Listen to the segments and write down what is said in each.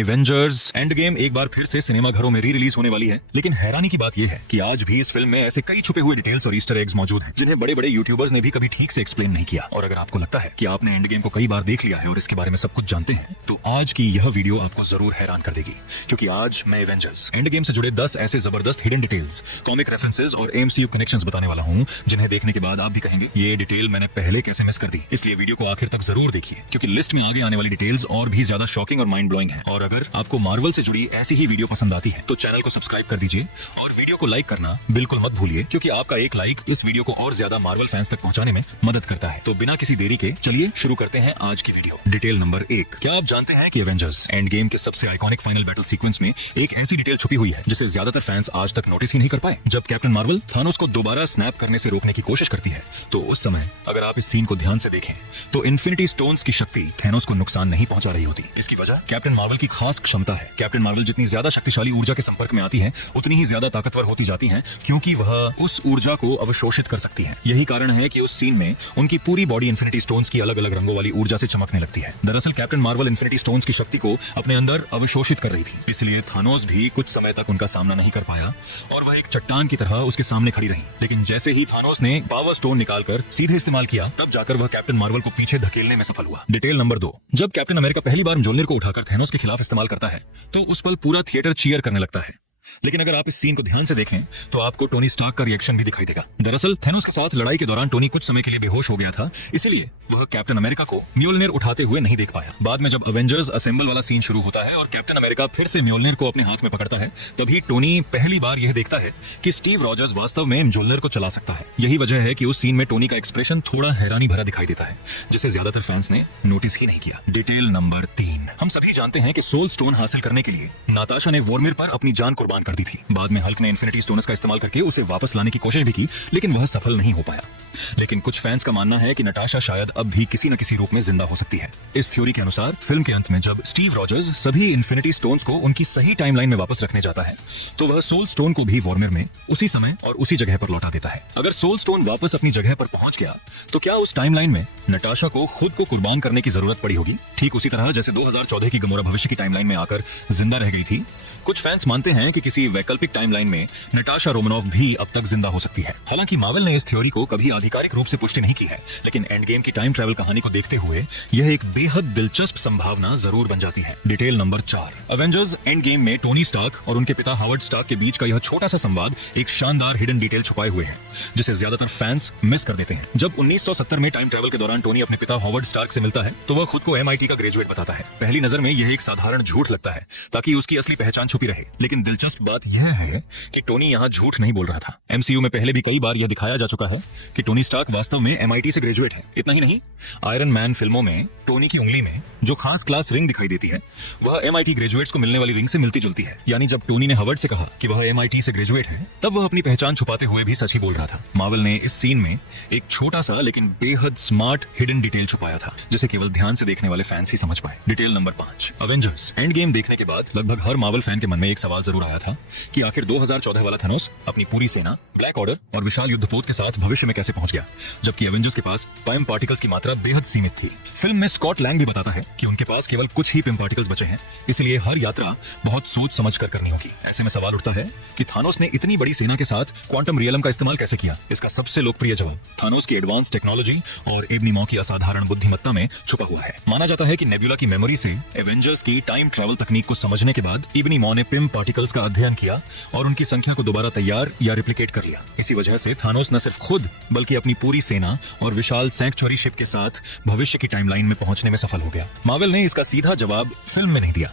Avengers end game एक बार फिर से सिनेमा घरों में री रिलीज होने वाली है, लेकिन हैरानी की बात यह है कि आज भी इस फिल्म में ऐसे कई छुपे हुए डिटेल्स और ईस्टर एग्स मौजूद हैं जिन्हें बड़े बड़े यूट्यूबर्स ने भी कभी ठीक से एक्सप्लेन नहीं किया। और अगर आपको लगता है कि आपने एंड गेम को कई बार देख लिया है और इसके बारे में सब कुछ जानते हैं, तो आज की यह वीडियो आपको जरूर हैरान कर देगी, क्योंकि आज मैं एवेंजर्स एंड गेम से जुड़े 10 ऐसे जबरदस्त हिडन डिटेल्स, कॉमिक रेफरेंसेस और एमसीयू कनेक्शंस बताने वाला हूं, जिन्हें देखने के बाद आप भी कहेंगे ये डिटेल मैंने पहले कैसे मिस कर दी। इसलिए वीडियो को आखिर तक जरूर देखिए, क्योंकि लिस्ट में आगे आने वाली डिटेल्स और भी ज्यादा शॉकिंग और माइंड ब्लोइंग है। और अगर आपको मार्वल से जुड़ी ऐसी ही वीडियो पसंद आती है तो चैनल को सब्सक्राइब कर दीजिए और वीडियो को लाइक करना बिल्कुल मत भूलिए, क्योंकि आपका एक लाइक इस वीडियो को और ज्यादा मार्वल फैंस तक पहुंचाने में मदद करता है। तो बिना किसी देरी के चलिए शुरू करते हैं आज की वीडियो। Detail number 1। क्या आप जानते हैं कि एवेंजर्स एंड गेम के सबसे आइकॉनिक फाइनल बैटल सीक्वेंस में एक ऐसी डिटेल छुपी हुई है जिसे ज्यादातर फैंस आज तक नोटिस ही नहीं कर पाए। जब कैप्टन मार्वल थानोस को दोबारा स्नैप करने से रोकने की कोशिश करती है, तो उस समय अगर आप इस सीन को ध्यान से देखें तो इन्फिनिटी स्टोन्स की शक्ति थानोस को नुकसान नहीं पहुंचा रही होती। इसकी वजह कैप्टन मार्वल की खास क्षमता है। कैप्टन मार्वल जितनी ज्यादा शक्तिशाली ऊर्जा के संपर्क में आती है, उतनी ही ज्यादा ताकतवर होती जाती हैं, क्योंकि वह उस ऊर्जा को अवशोषित कर सकती हैं। यही कारण है कि उस सीन में उनकी पूरी बॉडी इन्फिनिटी स्टोन्स की अलग अलग रंगों वाली ऊर्जा से चमकने लगती है। दरअसल कैप्टन मार्वल इन्फिनिटी स्टोन्स की शक्ति को अपने अंदर अवशोषित कर रही थी, इसलिए थानोस भी कुछ समय तक उनका सामना नहीं कर पाया और वह एक चट्टान की तरह उसके सामने खड़ी रही। लेकिन जैसे ही थानोस ने पावर स्टोन निकालकर सीधे इस्तेमाल किया, तब जाकर वह कैप्टन मार्वल को पीछे धकेलने में सफल हुआ। Detail number 2। जब कैप्टन अमेरिका पहली बार म्योल्निर को उठाकर थानोस के खिलाफ इस्तेमाल करता है, तो उस पल पूरा थिएटर चीयर करने लगता है। लेकिन अगर आप इस सीन को ध्यान से देखें तो आपको टोनी स्टार्क का रिएक्शन भी दिखाई देगा। दरअसल थैनोस के साथ लड़ाई के दौरान टोनी कुछ समय के लिए बेहोश हो गया था, इसीलिए वह कैप्टन अमेरिका को म्योल्निर उठाते हुए नहीं देख पाया। बाद में जब अवेंजर्स असेंबल वाला सीन शुरू होता है और कैप्टन अमेरिका फिर से म्योल्निर को अपने हाथ में पकड़ता है, तभी टोनी पहली बार यह देखता है कि स्टीव रॉजर्स वास्तव में म्योल्निर को चला सकता है। यही वजह है कि उस सीन में टोनी का एक्सप्रेशन थोड़ा हैरानी भरा दिखाई देता है, जिसे ज्यादातर फैंस ने नोटिस ही नहीं किया। Detail number 3। हम सभी जानते हैं कि सोल स्टोन हासिल करने के लिए नाताशा ने वोर्मिर पर अपनी जान कुर्बान कर दी थी। बाद में हल्क ने इन्फिनिटी स्टोन्स का इस्तेमाल करके उसे वापस लाने की कोशिश भी की, लेकिन वह सफल नहीं हो पाया। लेकिन कुछ फैंस का मानना है कि नटाशा शायद अब भी किसी न किसी रूप में जिंदा हो सकती है। इस थ्योरी के अनुसार फिल्म के अंत में जब स्टीव रॉजर्स सभी इन्फिनिटी स्टोन्स को उनकी सही टाइमलाइन में वापस रखने जाता है, तो वह सोल स्टोन को भी वॉर्मिर में उसी समय और उसी जगह पर लौटा देता है। अगर सोल स्टोन वापस अपनी जगह पर पहुंच गया, तो क्या उस टाइमलाइन में नटाशा को खुद को कुर्बान करने की जरूरत पड़ी होगी, ठीक उसी तरह जैसे 2014 की गमोरा भविष्य की टाइमलाइन में आकर जिंदा रह गई थी। कुछ फैंस मानते हैं कि किसी वैकल्पिक टाइमलाइन में नटाशा रोमनोव भी अब तक जिंदा हो सकती है। हालांकि मार्वल ने इस थ्योरी को कभी आधिकारिक रूप से पुष्टि नहीं की है, लेकिन एंड गेम की टाइम ट्रैवल कहानी को देखते हुए यह एक बेहद दिलचस्प संभावना जरूर बन जाती है। Detail number 4। Avengers end game में टोनी स्टार्क और उनके पिता हावर्ड स्टार्क के बीच का यह छोटा सा संवाद एक शानदार हिडन डिटेल छुपाए हुए है, जिसे ज्यादातर फैंस मिस कर देते हैं। जब 1970 में टाइम ट्रैवल के दौरान टोनी अपने पिता हावर्ड स्टार्क से मिलता है, तो वह खुद को MIT का ग्रेजुएट बताता है। पहली नजर में यह एक साधारण झूठ लगता है, ताकि उसकी असली पहचान छुपी रहे। लेकिन दिलचस्प बात यह है कि टोनी यहाँ झूठ नहीं बोल रहा था। MCU में पहले भी कई बार यह दिखाया जा चुका है कि टोनी स्टार्क वास्तव में MIT से ग्रेजुएट है। इतना ही नहीं, आयरन मैन फिल्मों में टोनी की उंगली में जो खास क्लास रिंग दिखाई देती है, वह MIT ग्रेजुएट्स को मिलने वाली रिंग से मिलती जुलती है। यानी जब टोनी ने हावर्ड से कहा कि वह MIT से ग्रेजुएट है, तब वह अपनी पहचान छुपाते हुए भी सच ही बोल रहा था। मार्वल ने इस सीन में एक छोटा सा लेकिन बेहद स्मार्ट हिडन डिटेल छुपाया था, जिसे केवल ध्यान से देखने वाले फैंस ही समझ पाए। Detail number 5। Avengers end game देखने के बाद लगभग हर मार्वल फैन के मन में एक सवाल जरूर आया था कि आखिर 2014 वाला थानोस अपनी पूरी सेना, ब्लैक ऑर्डर और विशाल युद्धपोत के साथ भविष्य में कैसे पहुंच गया, जबकि एवेंजर्स के पास पाइम पार्टिकल्स की मात्रा बेहद सीमित थी। फिल्म में स्कॉट लैंग भी बताता है कि उनके पास केवल कुछ ही पिम पार्टिकल्स बचे हैं, इसलिए हर यात्रा बहुत सोच समझ कर करनी होगी। ऐसे में सवाल उठता है कि थानोस ने इतनी बड़ी सेना के साथ क्वांटम रियलम का इस्तेमाल कैसे किया। इसका सबसे लोकप्रिय जवाब थानोस की एडवांस टेक्नोलॉजी और एबनी मॉ की असाधारण बुद्धिमत्ता में छुपा हुआ है। माना जाता है कि नेबुला की मेमोरी से एवेंजर्स की टाइम ट्रैवल तकनीक को समझने के बाद एबनी मॉ ने पिम पार्टिकल्स का अध्ययन किया और उनकी संख्या को दोबारा तैयार या रिप्लिकेट कर लिया। इसी वजह से थानोस न सिर्फ खुद बल्कि अपनी पूरी सेना और विशाल सैंक्चुअरी शिप के साथ भविष्य की टाइमलाइन में पहुंचने में सफल हो गया। मार्वल ने इसका सीधा जवाब फिल्म में नहीं दिया,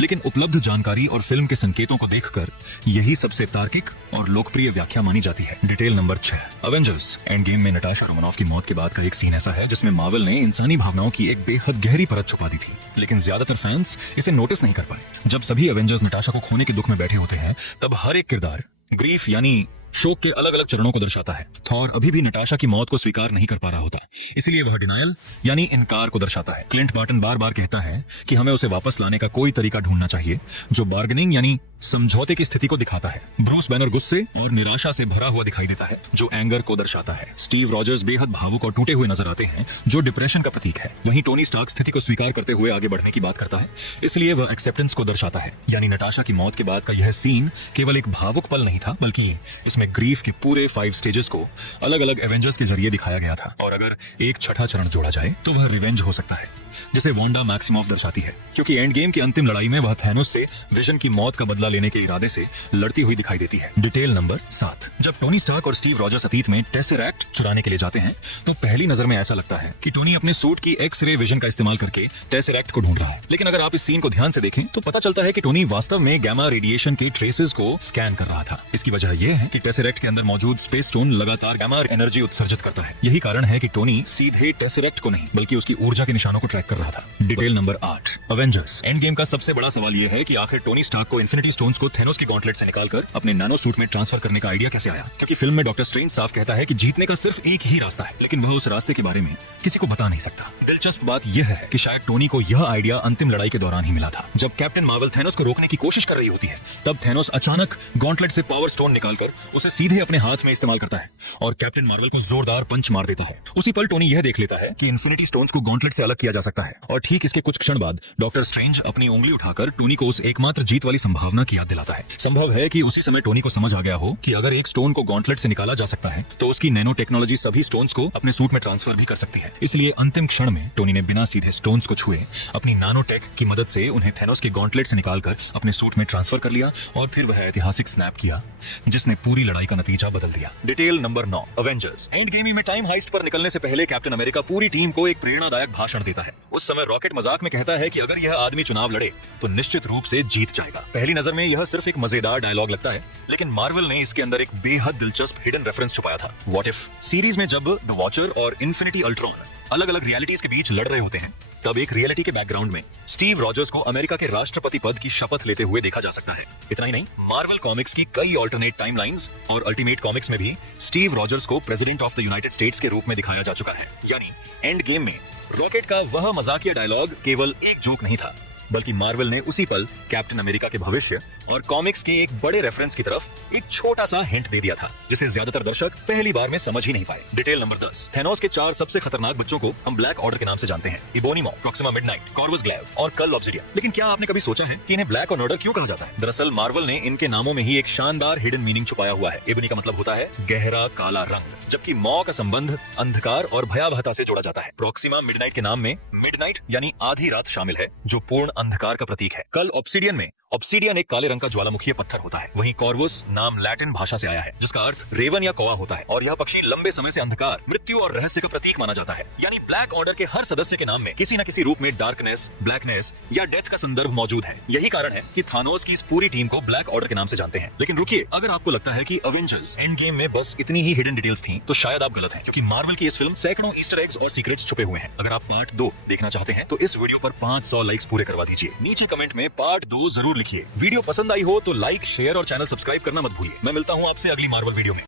लेकिन उपलब्ध जानकारी और फिल्म के संकेतों को देखकर यही सबसे तार्किक और लोकप्रिय व्याख्या मानी जाती है। Detail number 6। Avengers end game में नटाशा रोमनोव की मौत के बाद का एक सीन ऐसा है जिसमें मार्वल ने इंसानी भावनाओं की एक बेहद गहरी परत छुपा दी थी, लेकिन ज्यादातर फैंस इसे नोटिस नहीं कर पाए। जब सभी अवेंजर्स नटाशा को खोने के दुख में बैठे होते हैं, तब हर एक किरदार ग्रीफ यानी शोक के अलग अलग चरणों को दर्शाता है। थॉर अभी भी नटाशा की मौत को स्वीकार नहीं कर पा रहा होता, इसलिए वह डिनायल यानी इनकार को दर्शाता है। क्लिंट बार्टन बार बार कहता है कि हमें उसे वापस लाने का कोई तरीका ढूंढना चाहिए जो बार्गेनिंग यानी समझौते की स्थिति को दिखाता है। ब्रूस बैनर गुस्से और निराशा से भरा हुआ दिखाई देता है जो एंगर को दर्शाता है। स्टीव रॉजर्स बेहद भावुक और टूटे हुए नजर आते हैं जो डिप्रेशन का प्रतीक है। वहीं टोनी स्टार्क स्थिति को स्वीकार करते हुए आगे बढ़ने की बात करता है, इसलिए वह एक्सेप्टेंस को दर्शाता है। यानी नटाशा की मौत के बाद का यह सीन केवल एक भावुक पल नहीं था, बल्कि इसमें ग्रीफ के पूरे 5 स्टेजेस को अलग अलग एवेंजर्स के जरिए दिखाया गया था। और अगर एक छठा चरण जोड़ा जाए तो वह रिवेंज हो सकता है, जिसे वांडा मैक्सिमॉफ दर्शाती है, क्योंकि एंड गेम की अंतिम लड़ाई में वह थैनोस से विजन की मौत का बदला लेने के इरादे से लड़ती हुई दिखाई देती है। Detail number 7। जब टोनी स्टार्क और स्टीव रॉजर्स अतीत में टेसेरैक्ट चुराने के लिए जाते हैं तो पहली नजर में ऐसा लगता है कि टोनी अपने सूट की एक्स-रे विजन का इस्तेमाल करके टेसेरैक्ट को ढूंढ रहा है। लेकिन अगर आप इस सीन को ध्यान से देखें तो पता चलता है कि टोनी वास्तव में गैमा रेडिएशन के ट्रेसेस को स्कैन कर रहा था। इसकी वजह यह है कि टेसेरैक्ट के अंदर मौजूद स्पेस स्टोन लगातार गैमा एनर्जी उत्सर्जित करता है। यही कारण है कि टोनी सीधे टेसेरैक्ट को नहीं बल्कि उसकी ऊर्जा के निशानों को ट्रैक कर रहा था। Detail number 8। Avengers end game का सबसे बड़ा सवाल यह है कि आखिर टोनी स्टार्क को इन्फिनिटी स्टोन्स को थेनोस की गॉन्टलेट से निकालकर अपने नैनो सूट में ट्रांसफर करने का आइडिया कैसे आया, क्योंकि फिल्म में डॉक्टर स्ट्रेंज साफ कहता है कि जीतने का सिर्फ एक ही रास्ता है, लेकिन वह उस रास्ते के बारे में किसी को बता नहीं सकता। दिलचस्प बात यह है कि शायद टोनी को यह आइडिया अंतिम लड़ाई के दौरान ही मिला था। जब कैप्टन मार्वल थेनोस को रोकने की कोशिश कर रही होती है तब थेनोस अचानक गॉन्टलेट से पावर स्टोन निकालकर उसे सीधे अपने हाथ में इस्तेमाल करता है और कैप्टन मार्वल को जोरदार पंच मार देता है। उसी पल टोनी यह देख लेता है कि इन्फिनिटी स्टोन्स को गॉन्टलेट से अलग किया जा सकता है, और ठीक इसके कुछ क्षण बाद डॉक्टर स्ट्रेंज अपनी उंगली उठाकर टोनी को उस एकमात्र जीत वाली संभावना की याद दिलाता है। संभव है कि उसी समय टोनी को समझ आ गया हो कि अगर एक स्टोन को गॉन्टलेट से निकाला जा सकता है तो उसकी नैनो टेक्नोलॉजी सभी स्टोन्स को अपने सूट में ट्रांसफर भी कर सकती है। इसलिए अंतिम क्षण में टोनी ने बिना सीधे स्टोन्स को छुए अपनी नानो टेक की मदद से उन्हें थेनोस के गॉन्टलेट से निकालकर अपने सूट में ट्रांसफर कर लिया, और फिर वह ऐतिहासिक स्नैप किया जिसने पूरी लड़ाई का नतीजा बदल दिया। Detail number 9। Avengers end game में टाइम हाइस्ट पर निकलने से पहले कैप्टन अमेरिका पूरी टीम को एक प्रेरणादायक भाषण देता है। उस समय रॉकेट मजाक में कहता है कि अगर यह आदमी चुनाव लड़े तो निश्चित रूप से जीत जाएगा। पहली नजर में यह सिर्फ एक मजेदार डायलॉग लगता है, लेकिन मार्वल ने इसके अंदर एक बेहद दिलचस्प हिडन रेफरेंस छुपाया था। व्हाट इफ सीरीज में जब द वॉचर और इन्फिनिटी अल्ट्रॉन अलग अलग रियलिटीज के बीच लड़ रहे होते हैं, तब एक रियलिटी के बैकग्राउंड में स्टीव रॉजर्स को अमेरिका के राष्ट्रपति पद की शपथ लेते हुए देखा जा सकता है। इतना ही नहीं, मार्वल कॉमिक्स की कई ऑल्टरनेट टाइमलाइंस और अल्टीमेट कॉमिक्स में भी स्टीव रॉजर्स को president of the United states के रूप में दिखाया जा चुका है। यानी एंड गेम में रॉकेट का वह मजाकिया डायलॉग केवल एक जोक नहीं था, बल्कि मार्वल ने उसी पल कैप्टन अमेरिका के भविष्य और कॉमिक्स के एक बड़े रेफरेंस की तरफ एक छोटा सा हिंट दे दिया था, जिसे ज्यादातर दर्शक पहली बार में समझ ही नहीं पाए। Detail number 10। थेनोस के 4 सबसे खतरनाक बच्चों को हम ब्लैक ऑर्डर के नाम से जानते हैं: इबोनी, प्रॉक्सिमा मिडनाइट, कॉर्वस ग्लेव और कल ऑब्सिडियन। लेकिन क्या आपने कभी सोचा है कि इन्हें ब्लैक ऑर्डर क्यों कहा जाता है? दरअसल मार्वल ने इनके नामों में ही एक शानदार हिडन मीनिंग छुपाया हुआ है। इबोनी का मतलब होता है गहरा काला रंग, जबकि मॉ का संबंध अंधकार और भयावहता से जोड़ा जाता है। प्रॉक्सिमा मिडनाइट के नाम में मिडनाइट यानी आधी रात शामिल है, जो पूर्ण अंधकार का प्रतीक है। कल ऑब्सिडियन में ऑब्सिडियन एक काले रंग का ज्वालामुखी पत्थर होता है। वहीं कॉर्वस नाम लैटिन भाषा से आया है, जिसका अर्थ रेवन या कौवा होता है, और यह पक्षी लंबे समय से अंधकार, मृत्यु और रहस्य का प्रतीक माना जाता है। यानी ब्लैक ऑर्डर के हर सदस्य के नाम में किसी न किसी रूप में डार्कनेस, ब्लैकनेस या डेथ का संदर्भ मौजूद है। यही कारण है कि थानोस की इस पूरी टीम को ब्लैक ऑर्डर के नाम से जानते हैं। लेकिन रुकिए, अगर आपको लगता है कि अवेंजर्स एंड गेम में बस इतनी ही हिडन डिटेल्स थी, तो शायद आप गलत हैं, क्योंकि मार्वल की इस फिल्म सैकड़ों ईस्टर एग्स और सीक्रेट्स छुपे हुए हैं। अगर आप पार्ट 2 देखना चाहते हैं तो इस वीडियो पर 500 लाइक्स पूरे करवा दीजिए। नीचे कमेंट में पार्ट 2 जरूर लिखिए। वीडियो पसंद आई हो तो लाइक, शेयर और चैनल सब्सक्राइब करना मत भूलिए। मैं मिलता हूँ आपसे अगली मार्वल वीडियो में।